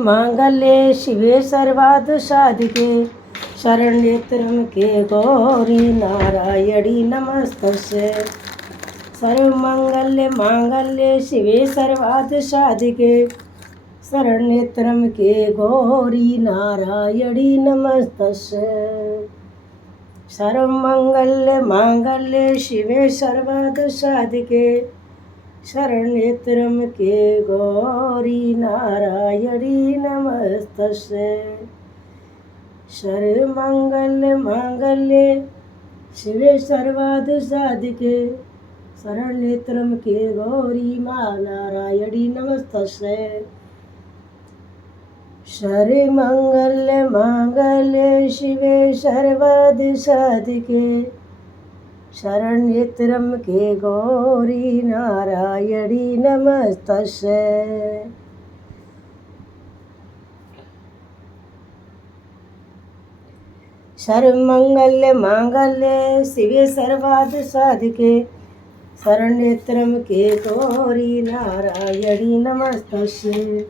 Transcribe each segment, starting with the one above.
मांगल्ये शिवे सर्वार्थ साधिके शरण्ये त्र्यंबके गौरी नारायणी नमस्तस्यै। सर्वमंगल्ये मांगल्ये शिवे सर्वार्थ साधिके शरण्ये त्र्यंबके गौरी नारायणी नमस्तस्यै। सर्वमंगल्ये मांगल्ये शिवे सर्वार्थ साधिके शरण्ये त्र्यंबके गौरी नारायणी नमस्तस्यै। सर्वमंगल्ये मांगल्ये शिवे सर्वार्थ साधिके शरण्ये त्र्यंबके गौरी नारायणी नमस्तस्यै। सर्वमंगल्ये मांगल्ये शिवे सर्वार्थ साधिके शरण्ये त्र्यंबके गौरी नारायणी नमस्तस्यै। सर्वमंगल्ये मांगल्ये शिवे सर्वार्थ साधिके शरण्ये त्र्यंबके गौरी नारायणी नमस्तस्यै।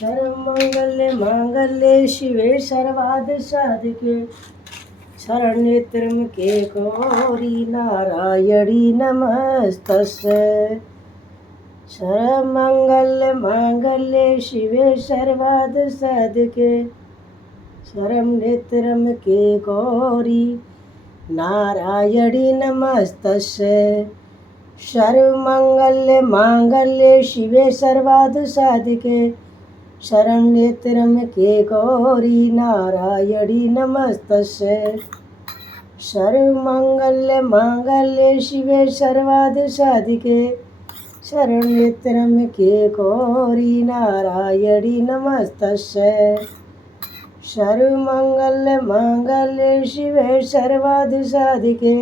सर्वमंगल्ये मांगल्ये शिवे सर्वार्थ साधिके शरण्ये त्र्यंबके गौरी नारायणी नमस्तस्यै। सर्वमंगल्ये मांगल्ये शिवे सर्वार्थ साधिके शरण्ये त्र्यंबके गौरी नारायणी नमस्तस्यै। सर्वमंगल्ये मांगल्ये शिवे सर्वार्थ साधिके शरण्ये त्र्यंबके गौरी नारायणी नमस्तस्यै। सर्वमंगल्ये मांगल्ये शिवे सर्वार्थ साधिके शरण्ये त्र्यंबके गौरी नारायणी नमस्तस्यै। सर्वमंगल्ये मांगल्ये शिवे सर्वार्थ साधिके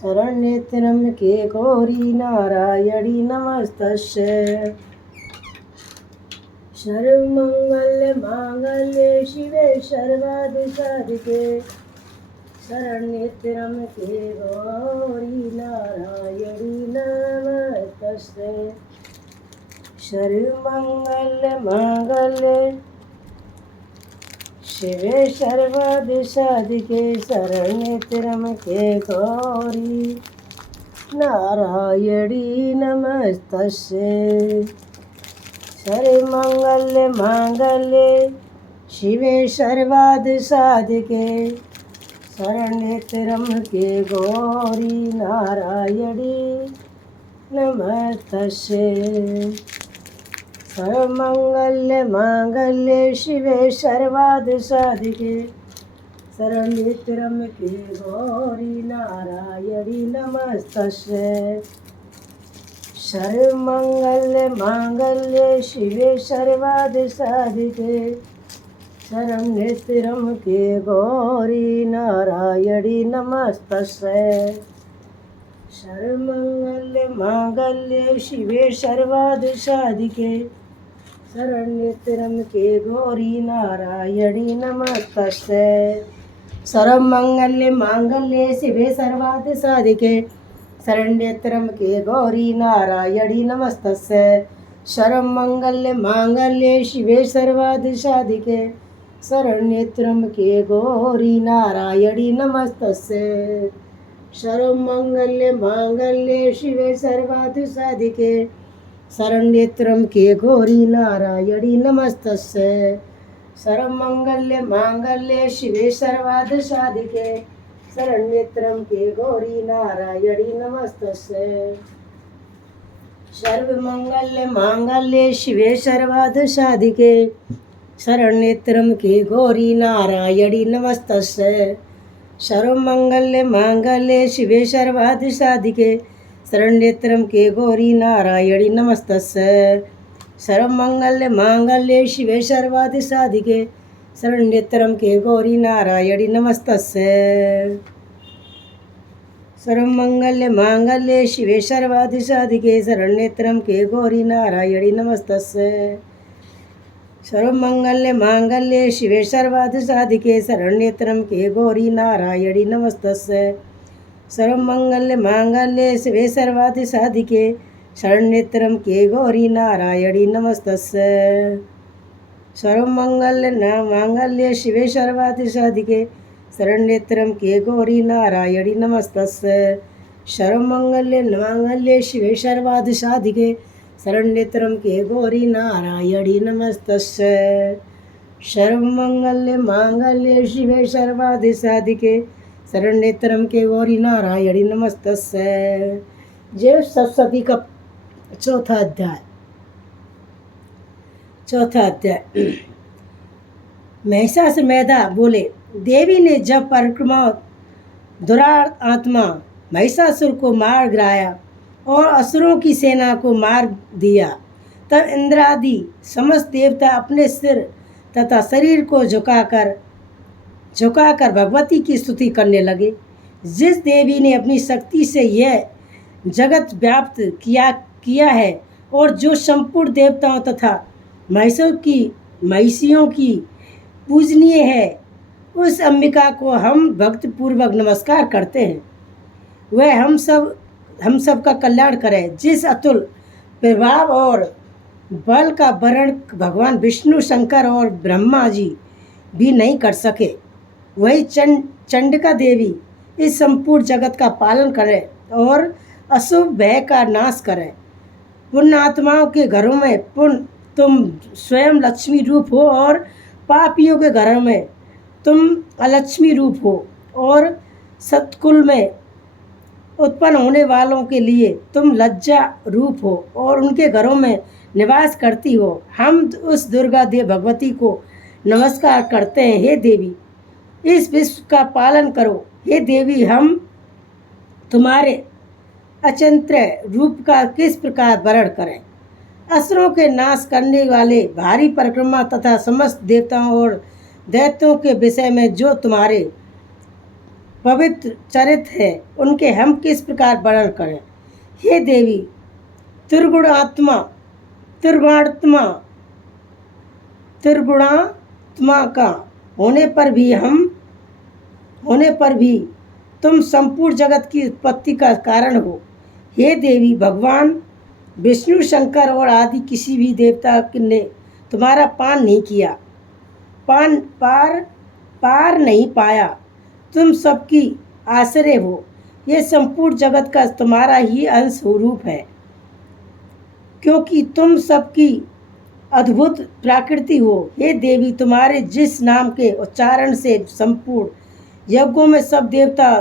शरण्ये त्र्यंबके गौरी नारायणी नमस्तस्यै। सर्वमंगल्ये मांगल्ये शिवे सर्वार्थ साधिके शरण्ये त्र्यंबके गौरी नारायणी नमस्तस्यै। सर्वमंगल्ये मांगल्ये शिवे सर्वार्थ साधिके शरण्ये त्र्यंबके गौरी नारायणी नमस्तस्यै। सर्वमंगल्ये मांगल्ये शिवे सर्वार्थ साधिके शरण्ये त्र्यंबके गौरी नारायणी नमस्तस्यै। सर्वमंगल्ये मांगल्ये शिवे सर्वार्थ साधिके शरण्ये त्र्यंबके गौरी नारायणी नमस्तस्यै। सर्वमंगल्ये मांगल्ये शिवे सर्वार्थ साधिके शरण्ये त्र्यंबके गौरी नारायणी नमस्तस्यै। सर्वमंगल्ये मांगल्ये शिवे सर्वार्थ साधिके शरण्ये त्र्यंबके गौरी नारायणी नमस्तस्यै। सर्वमंगल्ये मांगल्ये शिवे सर्वार्थ साधिके शरण्ये त्र्यंबके गौरी नारायणी नमस्तस्यै। सर्वमंगल्ये मांगल्ये शिवे सर्वार्थ साधिके शरण्ये त्र्यंबके गौरी नारायणी नमस्तस्यै। सर्वमंगल्ये मांगल्ये शिवे सर्वार्थ साधिके शरण्ये त्र्यंबके गौरी नारायणी नमस्तस्यै। सर्वमंगल्ये मांगल्ये शिवे सर्वार्थ साधिके शरण्ये त्र्यंबके गौरी नारायणी नमस्तस्यै। सर्वमंगल्ये मांगल्ये शिवे सर्वार्थ साधिके शरण्ये त्र्यंबके गौरी नारायणी नमस्तस्यै। सर्वमंगल्ये मांगल्ये शिवे सर्वार्थ साधिके शरण्ये त्र्यंबके गौरी नारायणी नमस्तस्यै। सर्वमंगल्ये मांगल्ये शिवे सर्वार्थ साधिके शरण्ये त्र्यंबके गौरी नारायणी नमस्तस्यै। सर्वमंगल्ये मांगल्ये शिवे सर्वार्थ साधिके शरण्ये त्र्यंबके गौरी नारायणी नमस्तस्यै। सर्वमंगल्ये मांगल्ये शिवे सर्वार्थ साधिके शरण्ये त्र्यंबके गौरी नारायणी नमस्तस्यै। सर्वमंगल्ये मांगल्ये शिवे सर्वार्थ साधिके शरण्ये त्र्यंबके गौरी नारायणी नमस्तस्यै। सर्वमंगल मांगल्ये शिवे सर्वार्थ साधिके शरण्ये त्र्यंबके गौरी नारायणी नमस्तस्यै। सर्वमंगल मांगल्ये शिवे सर्वार्थ साधिके शरण्ये त्र्यंबके गौरी नारायणी नमस्तस्यै। सर्वमंगल मांगल्ये शिवे सर्वार्थ साधिके शरण्ये त्र्यंबके गौरी नारायणी नमस्तस्यै। जय सप्तशती का चौथा अध्याय। महिषासुर मैदा बोले, देवी ने जब परिक्रमा दुरार्थ आत्मा महिषासुर को मार गिराया और असुरों की सेना को मार दिया, तब इंद्रादि समस्त देवता अपने सिर तथा शरीर को झुकाकर भगवती की स्तुति करने लगे। जिस देवी ने अपनी शक्ति से यह जगत व्याप्त किया है और जो संपूर्ण देवताओं तथा महिषियों की पूजनीय है, उस अंबिका को हम भक्ति पूर्वक नमस्कार करते हैं। वह हम सब का कल्याण करे। जिस अतुल प्रभाव और बल का वर्णन भगवान विष्णु, शंकर और ब्रह्मा जी भी नहीं कर सके, वही चंडिका देवी इस संपूर्ण जगत का पालन करे और अशुभ भय का नाश करे। पुण्य आत्माओं के घरों में तुम स्वयं लक्ष्मी रूप हो और पापियों के घरों में तुम अलक्ष्मी रूप हो और सतकुल में उत्पन्न होने वालों के लिए तुम लज्जा रूप हो और उनके घरों में निवास करती हो। हम उस दुर्गा देव भगवती को नमस्कार करते हैं। हे देवी, इस विश्व का पालन करो। हे देवी, हम तुम्हारे अचिंत्य रूप का किस प्रकार वर्णन करें। असुरों के नाश करने वाले भारी परिक्रमा तथा समस्त देवताओं और दैत्यों के विषय में जो तुम्हारे पवित्र चरित्र है, उनके हम किस प्रकार वर्णन करें। हे देवी, त्रिगुणात्मा का होने पर भी तुम संपूर्ण जगत की उत्पत्ति का कारण हो। हे देवी, भगवान विष्णु, शंकर और आदि किसी भी देवता ने तुम्हारा पार नहीं पाया। तुम सबकी आश्रय हो। ये संपूर्ण जगत का तुम्हारा ही अंश रूप है, क्योंकि तुम सबकी अद्भुत प्रकृति हो। हे देवी, तुम्हारे जिस नाम के उच्चारण से संपूर्ण यज्ञों में सब देवता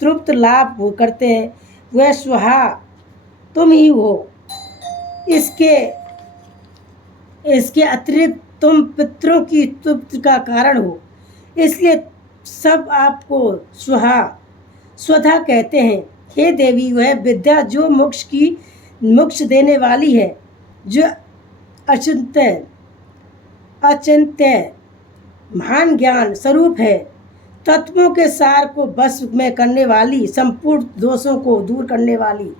तृप्त लाभ करते हैं, वह स्वाहा तुम ही हो। इसके अतिरिक्त तुम पितरों की तृप्ति का कारण हो, इसलिए सब आपको स्वधा कहते हैं। हे देवी, वह विद्या जो मोक्ष देने वाली है, जो अचिंत्य महान ज्ञान स्वरूप है, तत्वों के सार को बस में करने वाली, संपूर्ण दोषों को दूर करने वाली,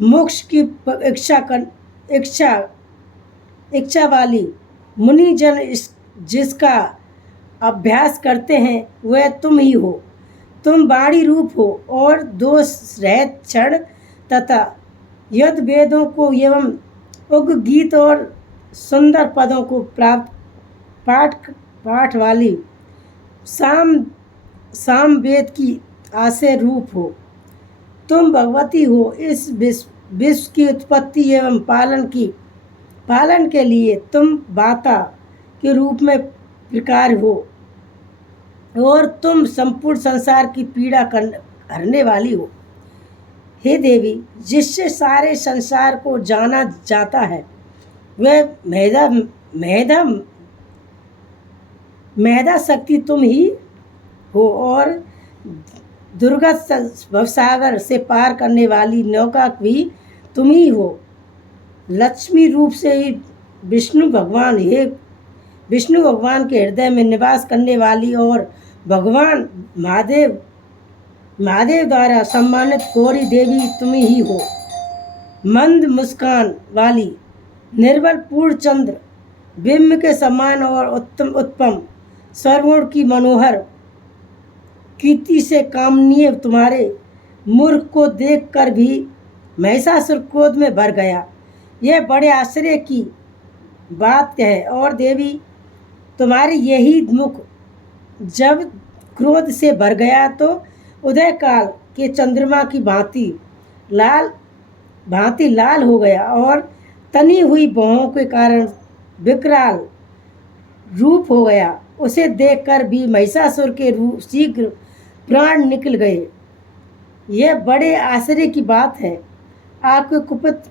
मोक्ष की इच्छा वाली मुनिजन जिसका अभ्यास करते हैं, वह तुम ही हो। तुम वाणी रूप हो और दोष रहित क्षण तथा यद वेदों को एवं उग्र गीत और सुंदर पदों को प्राप्त पाठ वाली साम वेद की आशय रूप हो। तुम भगवती हो। इस विश्व की उत्पत्ति एवं पालन के लिए तुम माता के रूप में प्रकार हो और तुम संपूर्ण संसार की पीड़ा हरने वाली हो। हे देवी, जिससे सारे संसार को जाना जाता है, वह मेधा शक्ति तुम ही हो और दुर्गत भवसागर से पार करने वाली नौका भी तुम ही हो। लक्ष्मी रूप से ही विष्णु भगवान के हृदय में निवास करने वाली और भगवान महादेव द्वारा सम्मानित गौरी देवी तुम ही हो। मंद मुस्कान वाली, निर्बल पूर्ण चंद्र बिंब के समान और उत्तम सर्वगुण की मनोहर कीर्ति से कामनीय तुम्हारे मूर्ख को देखकर भी महिषासुर क्रोध में भर गया। यह बड़े आश्चर्य की बात है। और देवी, तुम्हारी यही मुख जब क्रोध से भर गया तो उदय काल के चंद्रमा की भांति लाल हो गया और तनी हुई भौहों के कारण विकराल रूप हो गया। उसे देखकर भी महिषासुर के शीघ्र प्राण निकल गए। यह बड़े आश्चर्य की बात है। आपके कुपित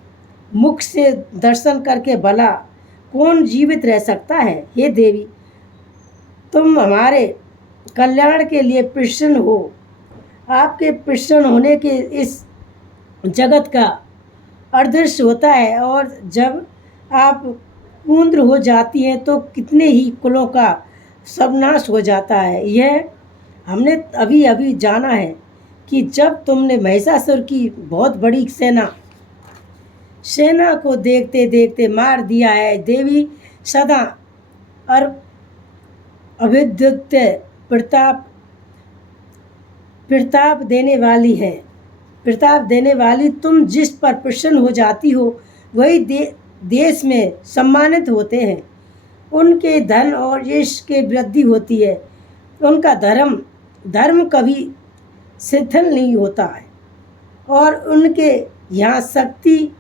मुख से दर्शन करके भला कौन जीवित रह सकता है। हे देवी, तुम हमारे कल्याण के लिए प्रसन्न हो। आपके प्रसन्न होने के इस जगत का अदृश्य होता है, और जब आप पूर्ण हो जाती हैं तो कितने ही कुलों का सर्वनाश हो जाता है। यह हमने अभी अभी जाना है कि जब तुमने महिषासुर की बहुत बड़ी सेना को देखते देखते मार दिया है। देवी सदा और अविद्युत प्रताप देने वाली तुम जिस पर प्रसन्न हो जाती हो वही देश में सम्मानित होते हैं। उनके धन और यश के वृद्धि होती है। उनका धर्म कभी शिथिल नहीं होता है, और उनके यहाँ शक्ति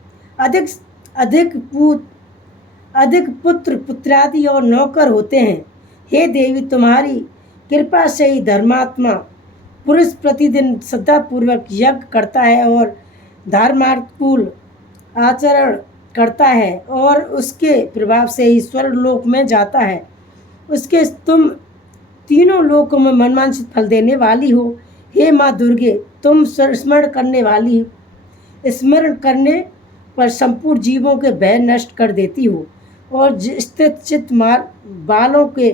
अधिक पुत्र पुत्रादि और नौकर होते हैं। हे देवी, तुम्हारी कृपा से ही धर्मात्मा पुरुष प्रतिदिन श्रद्धापूर्वक यज्ञ करता है और धर्मार्थ आचरण करता है, और उसके प्रभाव से ही स्वर्गलोक में जाता है। उसके तुम तीनों लोकों में मनवांछित फल देने वाली हो। हे माँ दुर्गे, तुम स्मरण करने पर संपूर्ण जीवों के भय नष्ट कर देती हो, और स्थित चित्त बालों के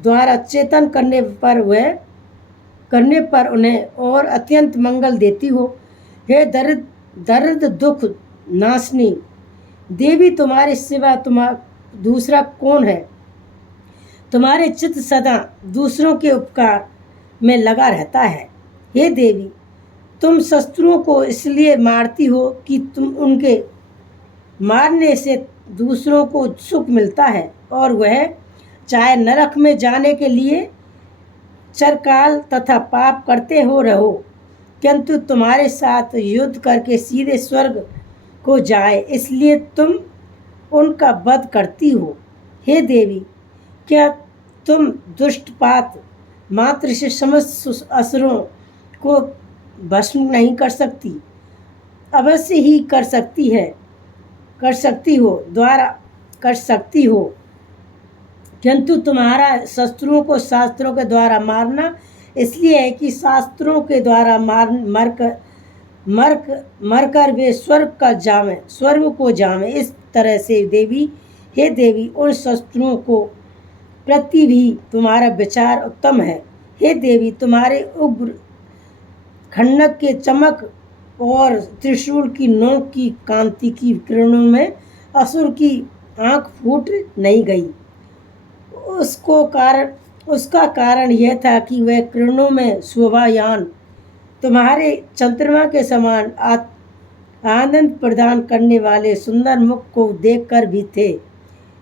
द्वारा चेतन करने पर उन्हें और अत्यंत मंगल देती हो। हे दर्द दुख नाशनी देवी, तुम्हारे सिवा दूसरा कौन है। तुम्हारे चित्त सदा दूसरों के उपकार में लगा रहता है। हे देवी, तुम शत्रुओं को इसलिए मारती हो कि तुम उनके मारने से दूसरों को सुख मिलता है, और वह चाहे नरक में जाने के लिए चरकाल तथा पाप करते हो रहो, किंतु तुम्हारे साथ युद्ध करके सीधे स्वर्ग को जाए, इसलिए तुम उनका वध करती हो। हे देवी, क्या तुम दुष्टपात मात्र से समस्त असुरों को भस्म नहीं कर सकती? अवश्य ही कर सकती हो, किंतु तुम्हारा शस्त्रों को शास्त्रों के द्वारा मारना इसलिए है कि शास्त्रों के द्वारा मरकर वे स्वर्ग को जावे। इस तरह से देवी, हे देवी, उन शस्त्रों को प्रति भी तुम्हारा विचार उत्तम है। हे देवी, तुम्हारे उग्र खंडक के चमक और त्रिशूल की नोक की कांति की किरणों में असुर की आंख फूट नहीं गई। उसका कारण यह था कि वह किरणों में शोभायान तुम्हारे चंद्रमा के समान आनंद प्रदान करने वाले सुंदर मुख को देखकर भी थे।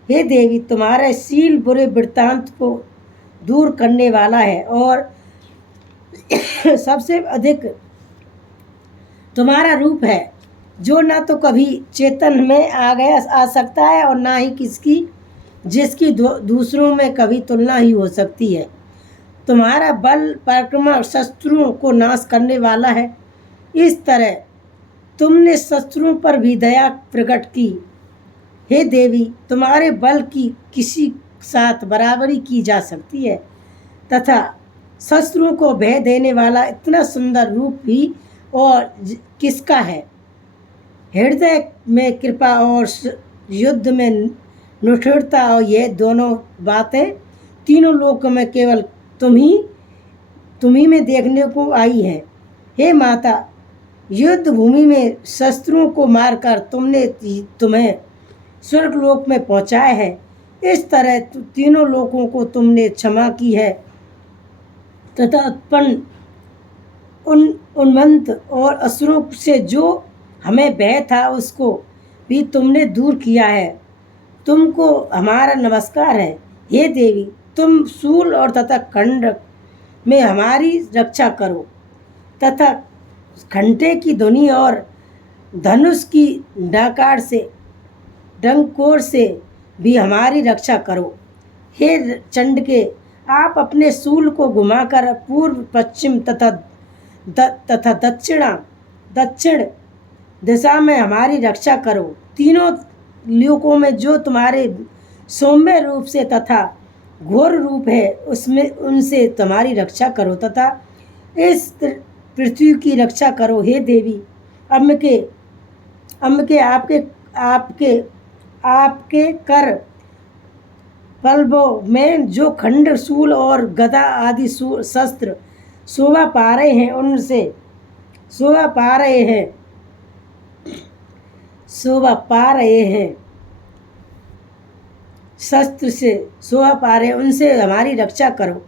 हे देवी, तुम्हारा शील बुरे वृत्तांत को दूर करने वाला है, और सबसे अधिक तुम्हारा रूप है जो ना तो कभी चेतन में आ सकता है और ना ही जिसकी दूसरों में कभी तुलना ही हो सकती है। तुम्हारा बल पराक्रम शत्रुओं को नाश करने वाला है। इस तरह तुमने शत्रुओं पर भी दया प्रकट की। हे देवी, तुम्हारे बल की किसी साथ बराबरी की जा सकती है, तथा शत्रुओं को भय देने वाला इतना सुंदर रूप भी और किसका है। हृदय में कृपा और युद्ध में निष्ठुरता, और ये दोनों बातें तीनों लोकों में केवल तुम्ही में देखने को आई है। हे माता, युद्ध भूमि में शस्त्रों को मारकर तुम्हें स्वर्गलोक में पहुंचाया है। इस तरह तीनों लोकों को तुमने क्षमा की है, तथा उत्पन्न उन्मत्त और असुरों से जो हमें भय था उसको भी तुमने दूर किया है। तुमको हमारा नमस्कार है। हे देवी, तुम शूल और तथा खंड में हमारी रक्षा करो तथा घंटे की ध्वनि और धनुष की डंकोर से भी हमारी रक्षा करो। हे चंडके, आप अपने शूल को घुमाकर पूर्व, पश्चिम तथा दक्षिण दिशा में हमारी रक्षा करो। तीनों लोकों में जो तुम्हारे सौम्य रूप से तथा घोर रूप है उसमें उनसे तुम्हारी रक्षा करो तथा इस पृथ्वी की रक्षा करो। हे देवी अम्बिके, आपके आपके कर पल्लवों में जो खंड, शूल और गदा आदि शस्त्र शोभा पा रहे हैं उनसे हमारी रक्षा करो।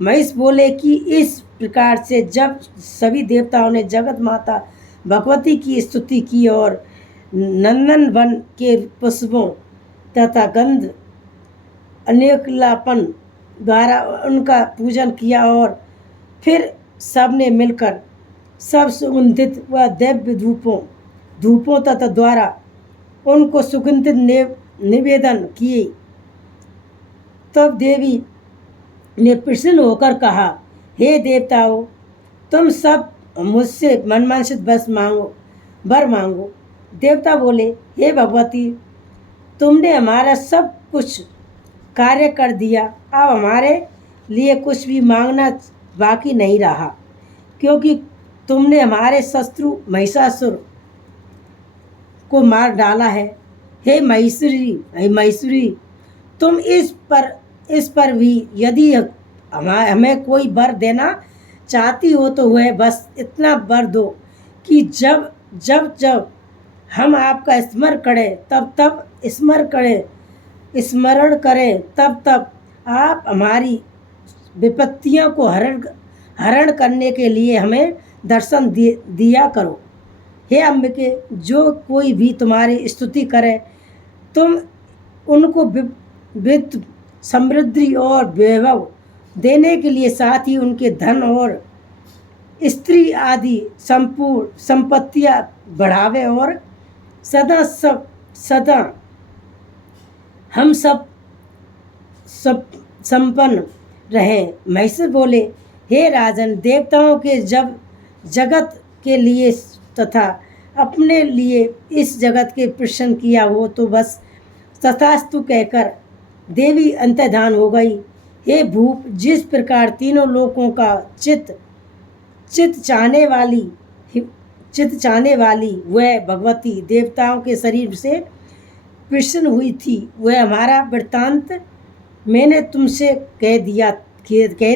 महिष बोले कि इस प्रकार से जब सभी देवताओं ने जगत माता भगवती की स्तुति की और नंदन वन के पुष्पों तथा गंध अनेकलापन द्वारा उनका पूजन किया और फिर सबने मिलकर सब सुगंधित व दिव्य धूपों तथा द्वारा उनको सुगंधित निवेदन किए। तब देवी ने प्रसन्न होकर कहा, हे देवताओं, तुम सब मुझसे मनमांसित वर मांगो। देवता बोले, हे भगवती, तुमने हमारा सब कुछ कार्य कर दिया, अब हमारे लिए कुछ भी मांगना बाकी नहीं रहा, क्योंकि तुमने हमारे शत्रु महिषासुर को मार डाला है। हे महेश्वरी, तुम इस पर भी यदि हमें कोई वर देना चाहती हो तो वह बस इतना वर दो कि जब हम आपका स्मरण करें तब आप हमारी विपत्तियों को हरण करने के लिए हमें दर्शन दिया करो। हे अम्बिके, जो कोई भी तुम्हारी स्तुति करे तुम उनको वित्त, समृद्धि और वैभव देने के लिए, साथ ही उनके धन और स्त्री आदि संपूर्ण संपत्तियां बढ़ावे और सदा हम सब संपन्न रहें। महिषी बोले, हे राजन, देवताओं के जब जगत के लिए तथा अपने लिए इस जगत के प्रश्न किया हो तो बस तथास्तु कहकर देवी अंतर्धान हो गई। हे भूप, जिस प्रकार तीनों लोकों का चित चाहने वाली वह भगवती देवताओं के शरीर से प्रसन्न हुई थी, वह हमारा वृत्तांत मैंने तुमसे कह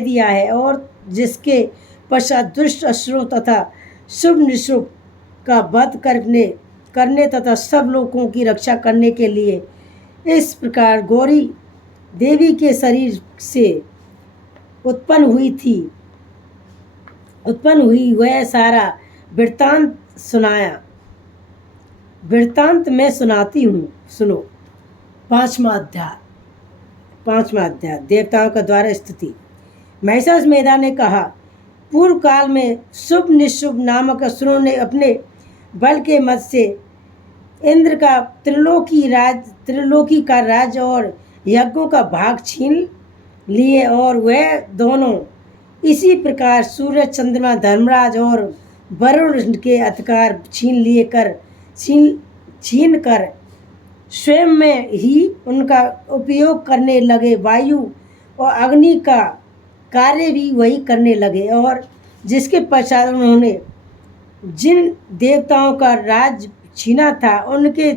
दिया है और जिसके पश्चात दुष्ट असुरों तथा शुभ निशुभ का वध करने तथा सब लोगों की रक्षा करने के लिए इस प्रकार गौरी देवी के शरीर से उत्पन्न हुई वह सारा वृत्तांत मैं सुनाती हूँ, सुनो। पांचवा अध्याय देवताओं का द्वारा स्तुति। महिषासुरमर्दन ने कहा, पूर्व काल में शुभ निशुभ नामक असुरों ने अपने बल के मद से इंद्र का त्रिलोकी का राज्य और यज्ञों का भाग छीन लिए और वह दोनों इसी प्रकार सूर्य, चंद्रमा, धर्मराज और वरुण के अधिकार छीन कर स्वयं में ही उनका उपयोग करने लगे। वायु और अग्नि का कार्य भी वही करने लगे और जिसके पश्चात उन्होंने जिन देवताओं का राज छीना था उनके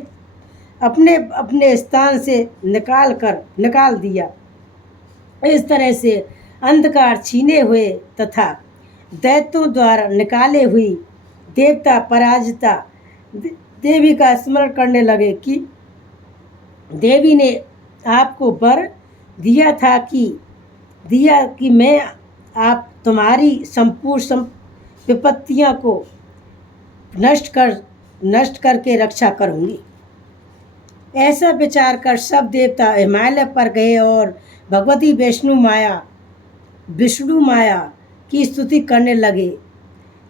अपने अपने स्थान से निकाल दिया। इस तरह से अंधकार छीने हुए तथा दैत्यों द्वारा निकाले हुई देवता पराजिता देवी का स्मरण करने लगे कि देवी ने आपको वर दिया कि मैं आप तुम्हारी संपूर्ण विपत्तियों को नष्ट करके रक्षा करूंगी। ऐसा विचार कर सब देवता हिमालय पर गए और भगवती विष्णु माया की स्तुति करने लगे।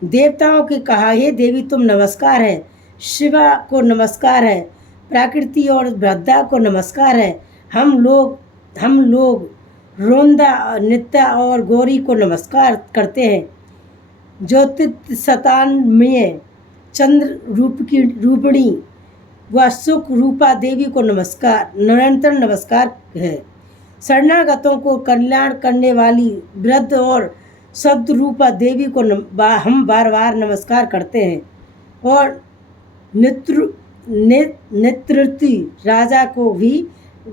देवताओं की कहा, हे देवी तुम नमस्कार है, शिवा को नमस्कार है, प्रकृति और ब्रह्मा को नमस्कार है, हम लोग रोंदा नित्या और गौरी को नमस्कार करते हैं, ज्योतित सतान्मय चंद्र रूप की रूपिणी व सुख रूपा देवी को नमस्कार, निरंतर नमस्कार है। शरणागतों को कल्याण करने वाली वृद्ध और शब्द रूपा देवी को हम बार बार नमस्कार करते हैं और नेत्रृति राजा को भी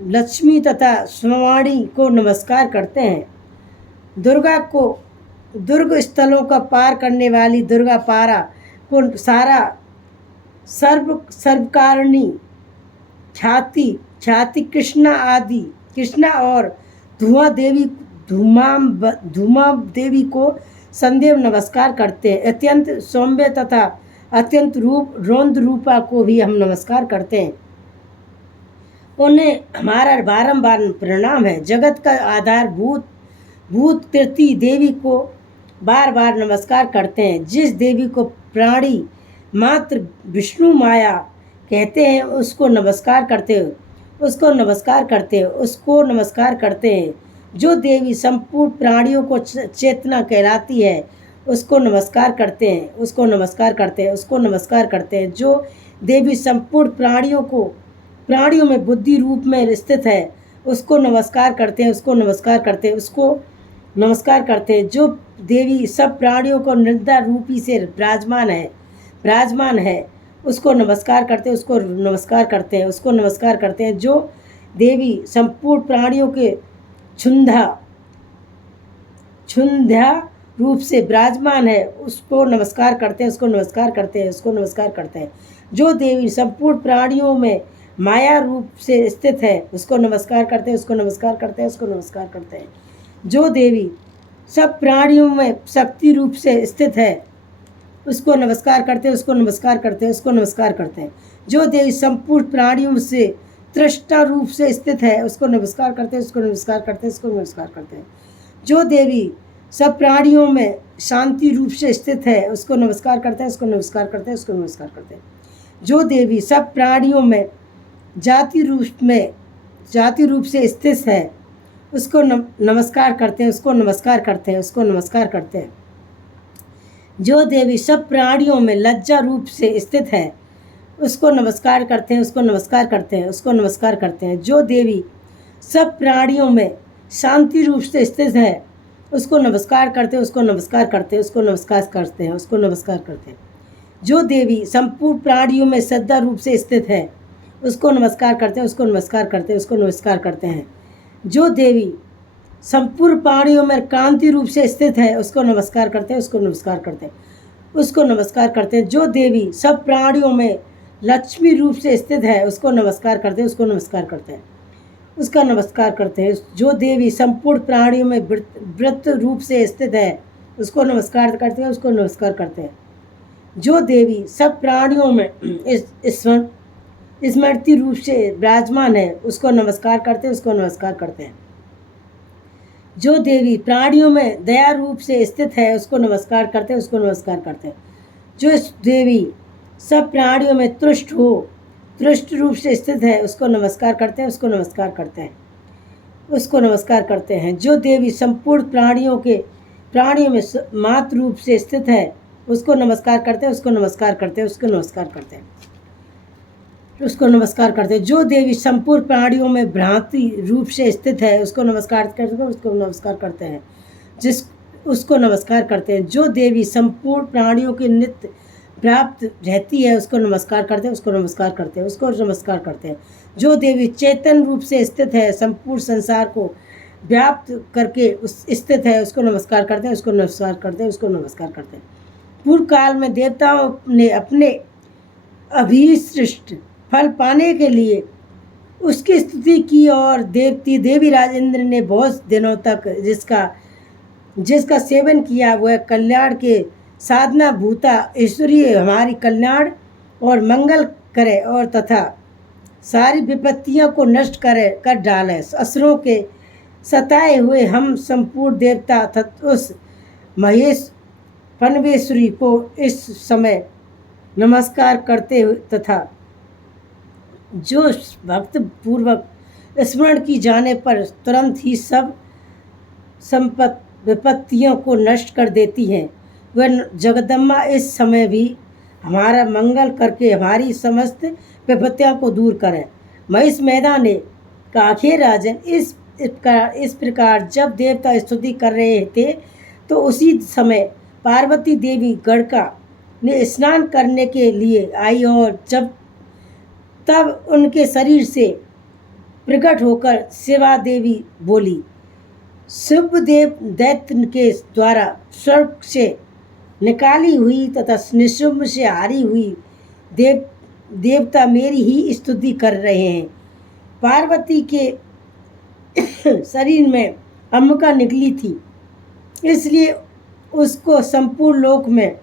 लक्ष्मी तथा स्वाणी को नमस्कार करते हैं। दुर्ग स्थलों का पार करने वाली दुर्गा पारा को सर्वकारिणी ख्याति कृष्णा और धूमा देवी को संदेव नमस्कार करते हैं। अत्यंत सौम्य तथा अत्यंत रौद्र रूपा को भी हम नमस्कार करते हैं। उन्हें हमारा बारंबार प्रणाम है। जगत का आधार भूत कृति देवी को बार बार नमस्कार करते हैं। जिस देवी को प्राणी मात्र विष्णु माया कहते हैं उसको नमस्कार करते हैं। जो देवी संपूर्ण प्राणियों को चेतना कहलाती है उसको नमस्कार करते हैं। जो देवी संपूर्ण प्राणियों में बुद्धि रूप में स्थित है उसको नमस्कार करते हैं। जो देवी सब प्राणियों को निद्रा रूपी से विराजमान है उसको नमस्कार करते हैं। जो देवी संपूर्ण प्राणियों के क्षुधा रूप से विराजमान है उसको नमस्कार करते हैं। जो देवी संपूर्ण प्राणियों में माया रूप से स्थित है उसको नमस्कार करते हैं। जो देवी सब प्राणियों में शक्ति रूप से स्थित है उसको नमस्कार करते हैं। जो देवी संपूर्ण प्राणियों से तृष्णा रूप से स्थित है उसको नमस्कार करते हैं। जो देवी सब प्राणियों में शांति रूप से स्थित है उसको नमस्कार करते हैं। जो देवी सब प्राणियों में जाति रूप से स्थित है उसको नमस्कार करते हैं। जो देवी सब प्राणियों में लज्जा रूप से स्थित है उसको नमस्कार करते हैं। जो देवी सब प्राणियों में शांति रूप से स्थित है उसको नमस्कार करते हैं। जो देवी संपूर्ण प्राणियों में श्रद्धा रूप से स्थित है उसको नमस्कार करते हैं। जो देवी संपूर्ण प्राणियों में क्रांति रूप से स्थित है उसको नमस्कार करते हैं। जो देवी सब प्राणियों में लक्ष्मी रूप से स्थित है उसको नमस्कार करते हैं। जो देवी संपूर्ण प्राणियों में व्रत रूप से स्थित है उसको नमस्कार करते हैं। जो देवी सब प्राणियों में स्मृति रूप से विराजमान है उसको नमस्कार करते हैं। जो देवी प्राणियों में दया रूप से स्थित है उसको नमस्कार करते हैं। जो देवी सब प्राणियों में तुष्ट रूप से स्थित है उसको नमस्कार करते हैं। जो देवी संपूर्ण प्राणियों में मात्र रूप से स्थित है उसको नमस्कार करते हैं। जो देवी संपूर्ण प्राणियों में भ्रांति रूप से स्थित है उसको नमस्कार करते हैं। जो देवी संपूर्ण प्राणियों के नित्य प्राप्त रहती है उसको नमस्कार करते हैं। जो देवी चेतन रूप से स्थित है संपूर्ण संसार को व्याप्त करके स्थित है उसको नमस्कार करते हैं। पूर्व काल में देवताओं ने अपने अभिष्ट फल पाने के लिए उसकी स्तुति की और देवीराज इंद्र ने बहुत दिनों तक जिसका सेवन किया वह कल्याण के साधना भूता ईश्वरीय हमारी कल्याण और मंगल करे और तथा सारी विपत्तियों को नष्ट कर डालें। असुरों के सताए हुए हम संपूर्ण देवता तथा उस महेश फणवेश्वरी को इस समय नमस्कार करते हुए तथा जो भक्त पूर्वक स्मरण की जाने पर तुरंत ही सब विपत्तियों को नष्ट कर देती हैं, वह जगदम्बा इस समय भी हमारा मंगल करके हमारी समस्त विपत्तियों को दूर करें। महिष मैदा ने कहा, हे राजन, इस प्रकार जब देवता स्तुति कर रहे थे तो उसी समय पार्वती देवी गढ़का ने स्नान करने के लिए आई और तब उनके शरीर से प्रकट होकर शिवा देवी बोली, शुभदेव दैत्य के द्वारा स्वर्ग से निकाली हुई तथा निशुंभ से हारी हुई देवता मेरी ही स्तुति कर रहे हैं। पार्वती के शरीर में अंबिका निकली थी, इसलिए उसको संपूर्ण लोक में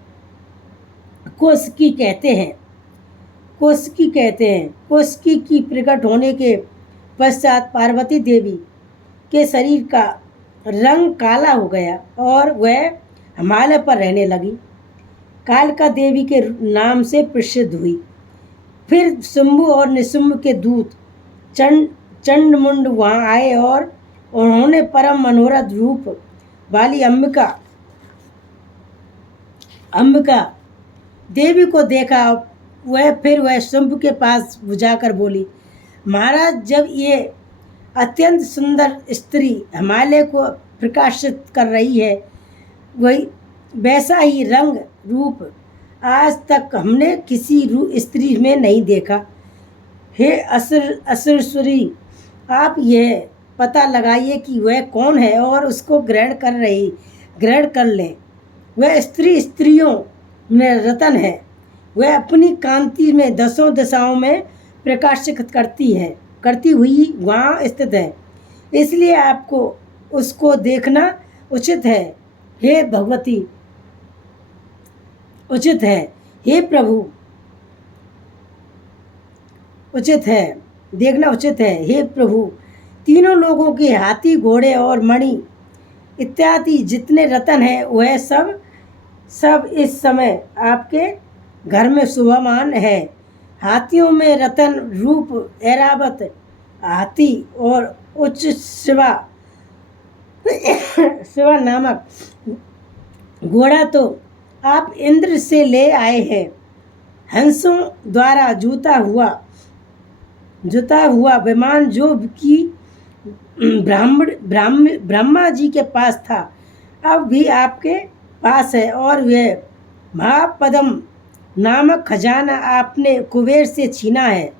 कोसकी कहते हैं। कोसकी की प्रकट होने के पश्चात पार्वती देवी के शरीर का रंग काला हो गया और वह हिमालय पर रहने लगी। कालिका देवी के नाम से प्रसिद्ध हुई। फिर शुंभ और निशुंभ के दूत चंडमुंड वहाँ आए और उन्होंने परम मनोरथ रूप वाली अंबिका देवी को देखा। फिर वह शुंभ के पास जाकर बोली, महाराज, जब ये अत्यंत सुंदर स्त्री हिमालय को प्रकाशित कर रही है, वही वैसा ही रंग रूप आज तक हमने किसी स्त्री में नहीं देखा। हे असुरसुरी, आप यह पता लगाइए कि वह कौन है और उसको ग्रहण कर लें। वह स्त्रियों में रतन है। वह अपनी कांति में 10 दिशाओं में प्रकाशित करती हुई वहाँ स्थित है, इसलिए आपको उसको देखना उचित है। हे भगवती, उचित है। हे प्रभु, उचित है, देखना उचित है। हे प्रभु, तीनों लोगों के हाथी, घोड़े और मणि इत्यादि जितने रतन हैं वह सब इस समय आपके घर में शोभामान है। हाथियों में रतन रूप ऐरावत हाथी और उच्च शिवा नामक घोड़ा तो आप इंद्र से ले आए हैं। हंसों द्वारा जुता हुआ विमान जो कि ब्रह्मा जी के पास था, अब भी आपके पास है, और वह महापद्म नामक खजाना आपने कुबेर से छीना है।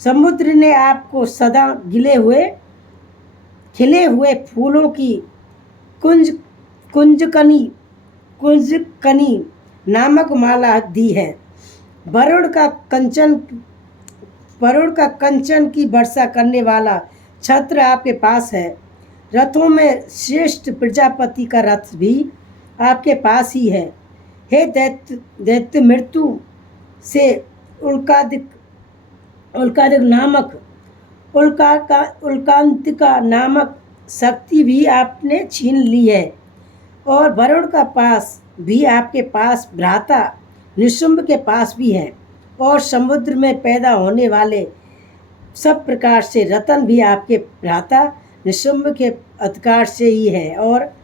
समुद्र ने आपको सदा खिले हुए फूलों की कुंजकनी नामक माला दी है। वरुण का कंचन की वर्षा करने वाला छत्र आपके पास है। रथों में श्रेष्ठ प्रजापति का रथ भी आपके पास ही है। हे दैत्य, मृत्यु से उल्कांतिका नामक शक्ति भी आपने छीन ली है, और वरुण का पास भी आपके पास भ्राता निशुंभ के पास भी है, और समुद्र में पैदा होने वाले सब प्रकार से रतन भी आपके भ्राता निशुंभ के अधिकार से ही है। और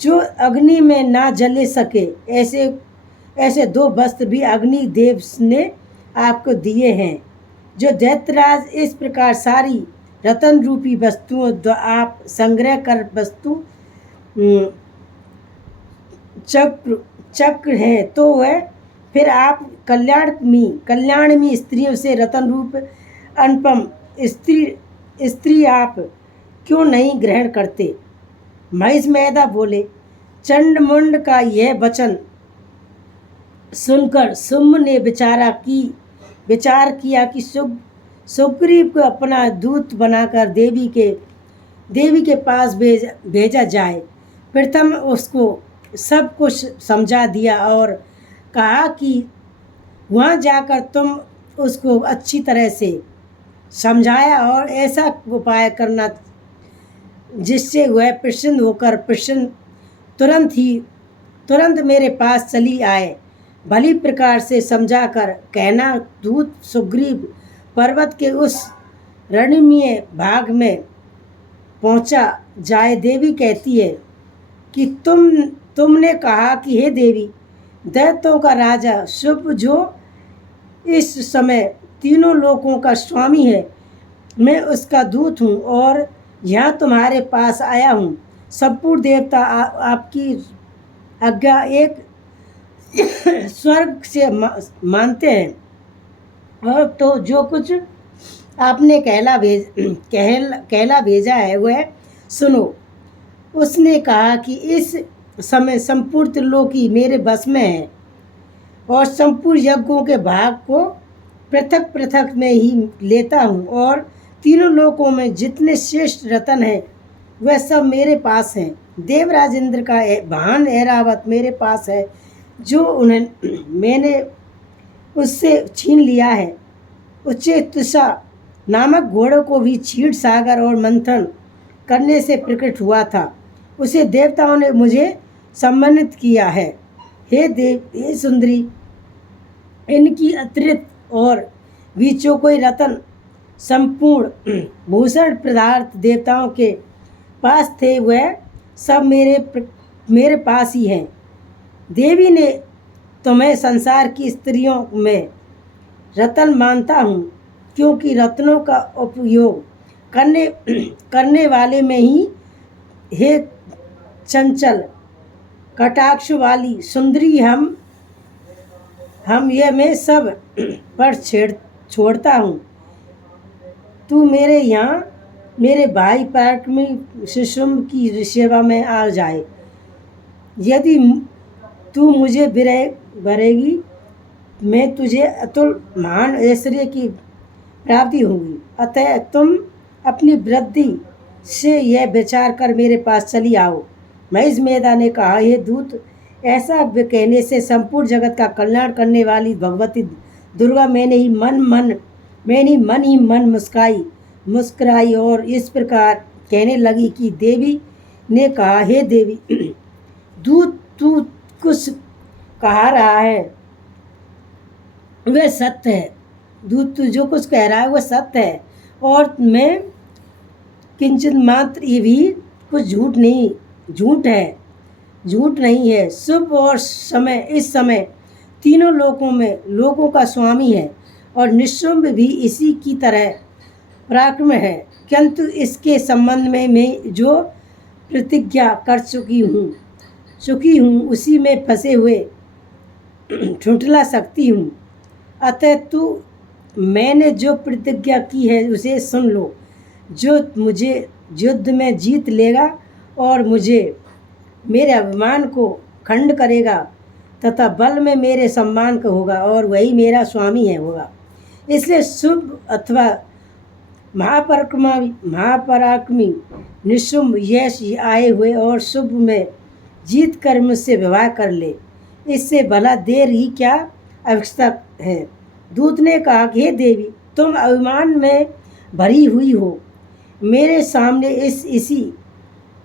जो अग्नि में ना जले सके ऐसे 2 वस्त्र भी अग्नि देव ने आपको दिए हैं। जो दैत्यराज इस प्रकार सारी रतन रूपी वस्तुओं आप संग्रह कर वस्तु चक्र है, तो वह फिर आप कल्याणमी स्त्रियों से रतन रूप अनुपम स्त्री आप क्यों नहीं ग्रहण करते? महिष मैदा बोले, चंडमुंड का यह वचन सुनकर शुंभ ने विचार किया कि सुग्रीव को अपना दूत बनाकर देवी के पास भेजा जाए। प्रथम उसको सब कुछ समझा दिया और कहा कि वहाँ जाकर तुम उसको अच्छी तरह से समझाया और ऐसा उपाय करना जिससे वह प्रसन्न होकर तुरंत मेरे पास चली आए। भली प्रकार से समझाकर कहना, दूत सुग्रीव पर्वत के उस रणनीय भाग में पहुंचा जाए। देवी कहती है कि तुमने कहा कि हे देवी, दैत्यों का राजा शुभ जो इस समय तीनों लोकों का स्वामी है, मैं उसका दूत हूँ और यहाँ तुम्हारे पास आया हूँ। संपूर्ण देवता आपकी आज्ञा एक स्वर्ग से मानते हैं और तो जो कुछ आपने कहला भेजा है वह सुनो। उसने कहा कि इस समय संपूर्ण त्रिलोकी मेरे बस में है और संपूर्ण यज्ञों के भाग को पृथक पृथक में ही लेता हूँ और तीनों लोकों में जितने श्रेष्ठ रत्न हैं वह सब मेरे पास हैं। देवराज इंद्र का वाहन ऐरावत मेरे पास है जो मैंने उससे छीन लिया है। उच्चैःतुषा नामक घोड़ों को भी क्षीर सागर और मंथन करने से प्रकट हुआ था, उसे देवताओं ने मुझे सम्मानित किया है। हे सुंदरी, इनकी अतिरिक्त और भी जो कोई रत्न संपूर्ण भूषण पदार्थ देवताओं के पास थे वह सब मेरे पास ही हैं। देवी ने तुम्हें संसार की स्त्रियों में रत्न मानता हूँ, क्योंकि रत्नों का उपयोग करने वाले में ही हे चंचल कटाक्ष वाली सुंदरी हम यह मैं सब पर छोड़ता हूँ। तू मेरे यहाँ मेरे भाई पराक्रमी सुषुम्न की सेवा में आ जाए। यदि तू मुझे भरेगी मैं तुझे अतुल महान ऐश्वर्य की प्राप्ति होगी। अतः तुम अपनी वृद्धि से यह विचार कर मेरे पास चली आओ। महिषमेधा ने कहा, हे दूत, ऐसा कहने से संपूर्ण जगत का कल्याण करने वाली भगवती दुर्गा मैंने ही मन मुस्कुराई और इस प्रकार कहने लगी कि देवी ने कहा, हे देवी, दूत तू कुछ कहा रहा है वह सत्य है। दूत तू जो कुछ कह रहा है वह सत्य है और मैं किंचित मात्र ये भी कुछ झूठ नहीं है। शुभ और इस समय तीनों लोकों में लोगों का स्वामी है और निशुंभ भी इसी की तरह पराक्रम है, किंतु इसके संबंध में मैं जो प्रतिज्ञा कर चुकी हूँ उसी में फंसे हुए ठुठला सकती हूँ। अतः तू मैंने जो प्रतिज्ञा की है उसे सुन लो। जो मुझे युद्ध में जीत लेगा और मुझे मेरे अभिमान को खंड करेगा तथा बल में मेरे सम्मान का होगा और वही मेरा स्वामी होगा। इसलिए शुभ अथवा महापराक्रमी निशुंभ यश आए हुए और शुभ में जीत कर मुझसे विवाह कर ले, इससे भला देर ही क्या आवश्यक है। दूत ने कहा कि हे देवी, तुम अभिमान में भरी हुई हो, मेरे सामने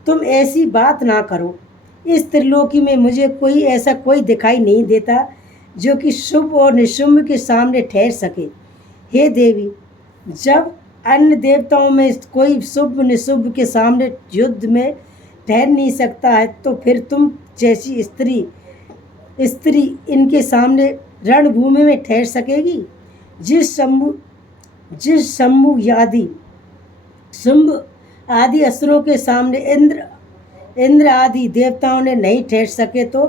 तुम ऐसी बात ना करो। इस त्रिलोकी में मुझे कोई दिखाई नहीं देता जो कि शुभ और निशुंभ के सामने ठहर सके। हे देवी, जब अन्य देवताओं में कोई शुभ निशुंभ के सामने युद्ध में ठहर नहीं सकता है तो फिर तुम जैसी स्त्री इनके सामने रणभूमि में ठहर सकेगी। जिस शंभु शुंभ आदि असुरों के सामने इंद्र आदि देवताओं ने नहीं ठहर सके तो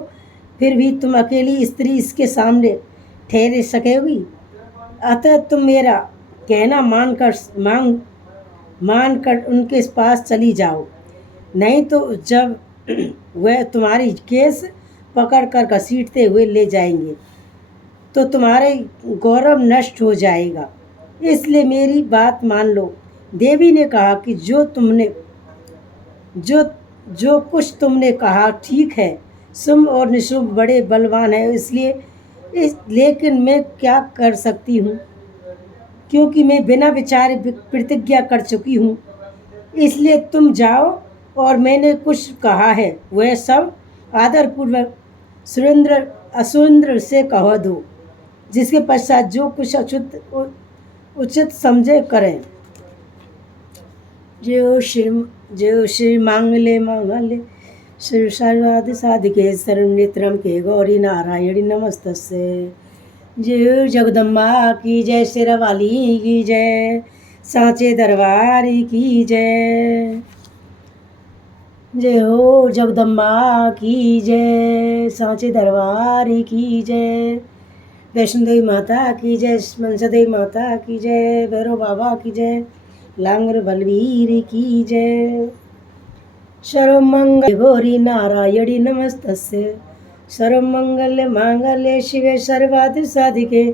फिर भी तुम अकेली स्त्री इसके सामने ठहर सकेगी। अतः तुम मेरा कहना मानकर उनके पास चली जाओ, नहीं तो जब वह तुम्हारी केस पकड़कर घसीटते हुए ले जाएंगे तो तुम्हारे गौरव नष्ट हो जाएगा। इसलिए मेरी बात मान लो। देवी ने कहा कि जो कुछ तुमने कहा ठीक है। शुंभ और निशुंभ बड़े बलवान हैं, लेकिन मैं क्या कर सकती हूँ। क्योंकि मैं बिना विचारे प्रतिज्ञा कर चुकी हूँ। इसलिए तुम जाओ और मैंने कुछ कहा है वह सब आदरपूर्वक असुरेंद्र से कह दो, जिसके पश्चात जो कुछ उचित समझे करें। जो श्री मांगले मांगल्ये श्री सर्वादि साधिके शरण्येत्रम के गौरी नारायणी नमस्तस्ये। जय जगदम्बा की जय, शेरावाली की जय, सांचे दरबार की जय। जय हो जगदम्बा की जय, सांचे दरबार की जय, वैष्णो देवी माता की जय, मनसा देवी माता की जय, भैरव बाबा की जय, लांगर बलवीर की जय। सर्वमंगल गौरी नारायणी नमस्तस्ये। सर्वमंगल मांगल्ये शिवे सर्वार्थ साधिके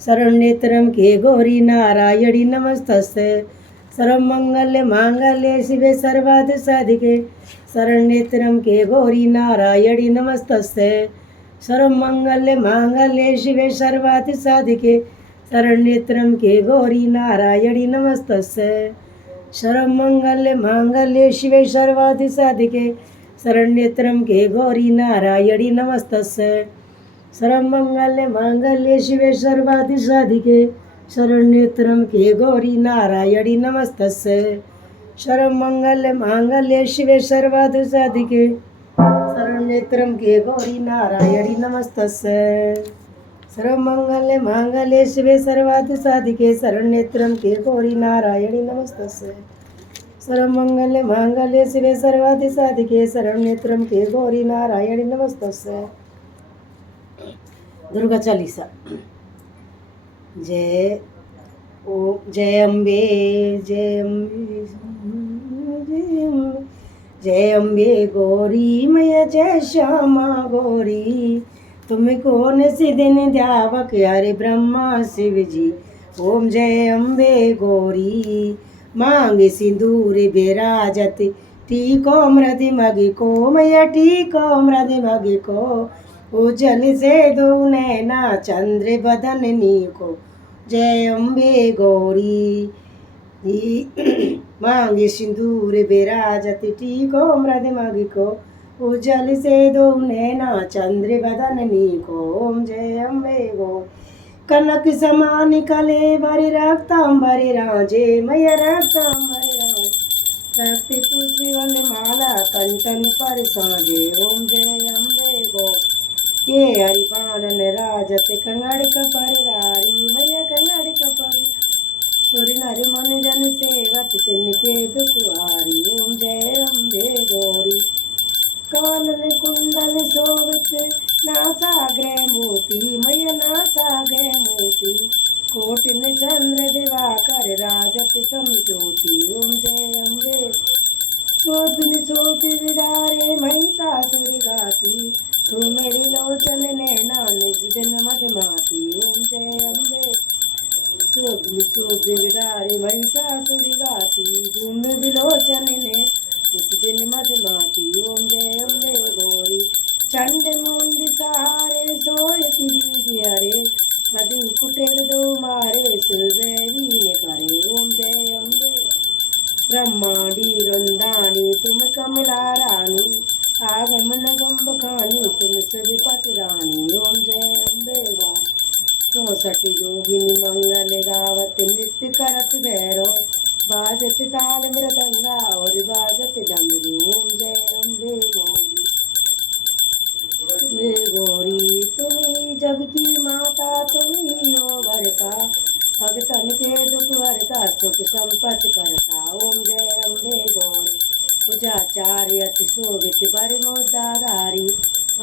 शरण्येत्रम के गौरी नारायणी नमस्तस्ये। सर्वमंगल मांगल्ये शिवे सर्वार्थ साधिके शरण्येत्रम के गौरी नारायणी नमस्तस्ये। सर्वमंगल मांगल्ये शिवे सर्वार्थ साधिके शरण्येत्रम के गौरी नारायणी नमस्तस्ये। सर्वमंगल मांगल्ये शिवे सर्वार्थ साधिके शरण्येत्रम के गौरी नारायणी नमस्तस्ये। सर्वमंगल मांगल्ये शिवे सर्वार्थ साधिके शरण्येत्रम के गौरी नारायणी नमस्तस्ये। सर्वमंगल मांगल्ये शिवे सर्वार्थ साधिके शरण्येत्रम के गौरी नारायणी नमस्तस्ये। सर्वमंगल मांगल्ये शिवे सर्वार्थ साधिके शरण्येत्रम के गौरी नारायणी नमस्तस्ये। सर्वमंगल मांगल्ये शिवे सर्वार्थ साधिके शरण्येत्रम के गौरी नारायणी नमस्तस्ये। दुर्गा चालीसा। जय जय अम्बे, जय अम्बे, जय अम्बे, जय अम्बे गौरी मैया, जय श्यामा गौरी। तुम्हें कौन सी दिन ध्यावक हरे ब्रह्मा शिव जी। ओम जय अम्बे गौरी। मांग सिंदूर विराजत, टीको मृदि मगी को मैया, टीको मृदि मगी को। उजल से दो नैना चंद्र बदन नीको। जय अम्बे गौरी। मांग सिंदूर विराजत, टीको मृदि मगी को। उजल से दो नैना चंद्र बदन नीको। ओम जय अम्बे गौरी। कनक समान कले बरे रक्तांबर राजे मैया, रक्तांबर राजे। रक्ति पुष्पी वन माला कंचन पर साजे। ओम जय अम्बे गौरी। के हरि पानन राजत कंगड़ कपर धारी मैया, कंगड़ कपर। सुर नर मन जन सेवत तिन के दुखहारी। ओम जय अम्बे गौरी। कानन कुंडल शोभित, नासाग्र मोती मैया, नासाग्र मोती। कोटिन चंद्र दिवाकर राजत समज्योति। ओम जय अम्बे। शोभिन शोभि विदारे महिषासुर घाती। तू मेरी लोचन नैना निज दिन मधुमाती। ओम जय अम्बे। शोभिन शोभि विदारे महिषासुर घाती। धूम विलोचन ने इस दिन मधुमाती। ओम जय अम्बे गौरी। चंड मुंड सहारे सोयति बीज हरे। बधु कुटेर दो मारे सुरवैरी ने करे। ओम जय अम्बे। ब्रह्मांडी रुंदानी तुम कमला रानी। आगमन गंब खानी तुम सभी पट रानी। ओम जय अम्बे गौरी। 64 योगिनी मंगल गावत, नृत्य करत भैरव। बाजत ताल मृदंगा और बाजत डमरू। ओम जय अम्बे गौरी। वे गौरी तुम्ही जग की माता, तुम्ही हो भरता। भगतन के दुख हरता, सुख संपत्ति करता। ओम जय अम्बे गौरी। पूजाचार्य अति शोभित बर मोदाधारी।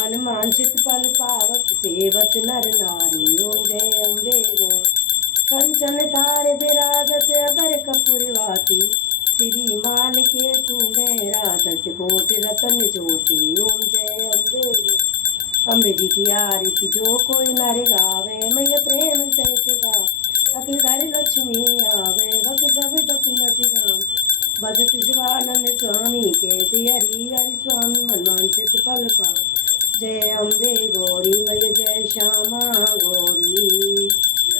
अनुमानचित फल पावत सेवत नर नारी। ओम जय अम्बे गौरी। कंचन थार विराजत अगर कपूरवाती। श्री माल के तुम्हें राधत कोट रतन ज्योति। ओम जय अम्बे गौरी। अम्बे जी की आरती जो कोई नर गावे, मैया प्रेम सहित गा। अखिल घर लक्ष्मी आवे, भक्त सब दुख मति गाम। भजत शिवानंद स्वामी के हरि हरि स्वामी, मन वांछित फल पावे। जय अम्बे गौरी मैया, जय श्यामा गौरी।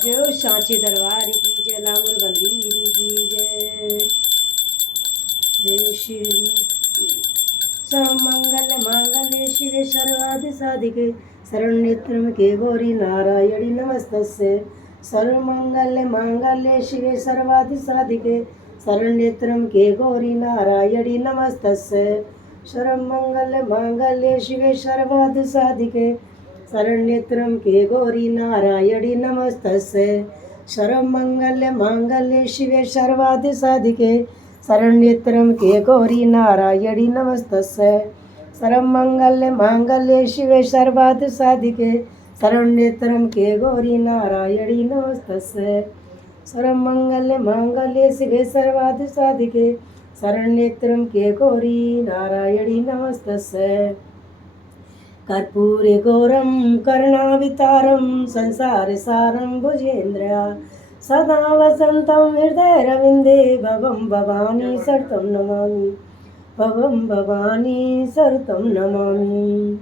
जय सांची दरबार की जय। सर्वमंगल मांगल्ये शिवे सर्वार्थ साधिके शरण्ये त्र्यंबके गौरी नारायणी नमस्तस्यै सर्वमंगल मांगल्ये शिवे सर्वार्थ साधिके शरण्ये त्र्यंबके गौरी नारायणी नमस्तस्यै सर्वमंगल मांगल्ये शिवे सर्वार्थ साधिके शरण्ये त्र्यंबके गौरी नारायणी नमस्तस्यै सर्वमंगल मांगल्ये शिवे सर्वार्थ साधिके शरण्ये त्र्यंबके गौरी नारायणी नमस्तस्यै सर्वमंगल मांगल्ये शिवे सर्वार्थ साधिके शरण्ये त्र्यंबके गौरी नारायणी नमस्तस्यै सर्वमंगल मांगल्ये शिवे सर्वार्थ साधिके शरण्ये त्र्यंबके गौरी नारायणी नमस्तस्यै कर्पूरे गौरं करुणावतारं संसारसारं भुजेन्द्रया सदा वसन्तं हृदयरविन्दे भवं भवानी शरणं नमामि भवं भवानी शरणं नमामि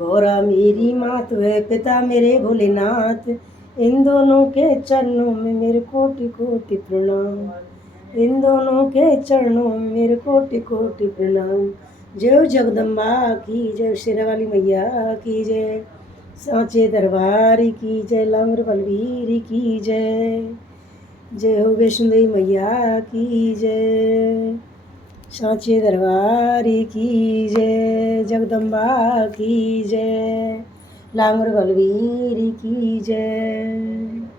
गौरा मेरी मात है पिता मेरे भोलेनाथ इन दोनों के चरणों में मेरे कोटि कोटि प्रणाम इन दोनों के चरणों में मेरे कोटि कोटि प्रणाम जय जगदम्बा की जय शेरावाली मैया की जय सांचे दरबार की जय लांगड़ बलवीर की जय जय हो वैष्णोदेवी मैया की जय सांचे दरबार की जय जगदम्बा की जय लांगड़ बलवीर की जय।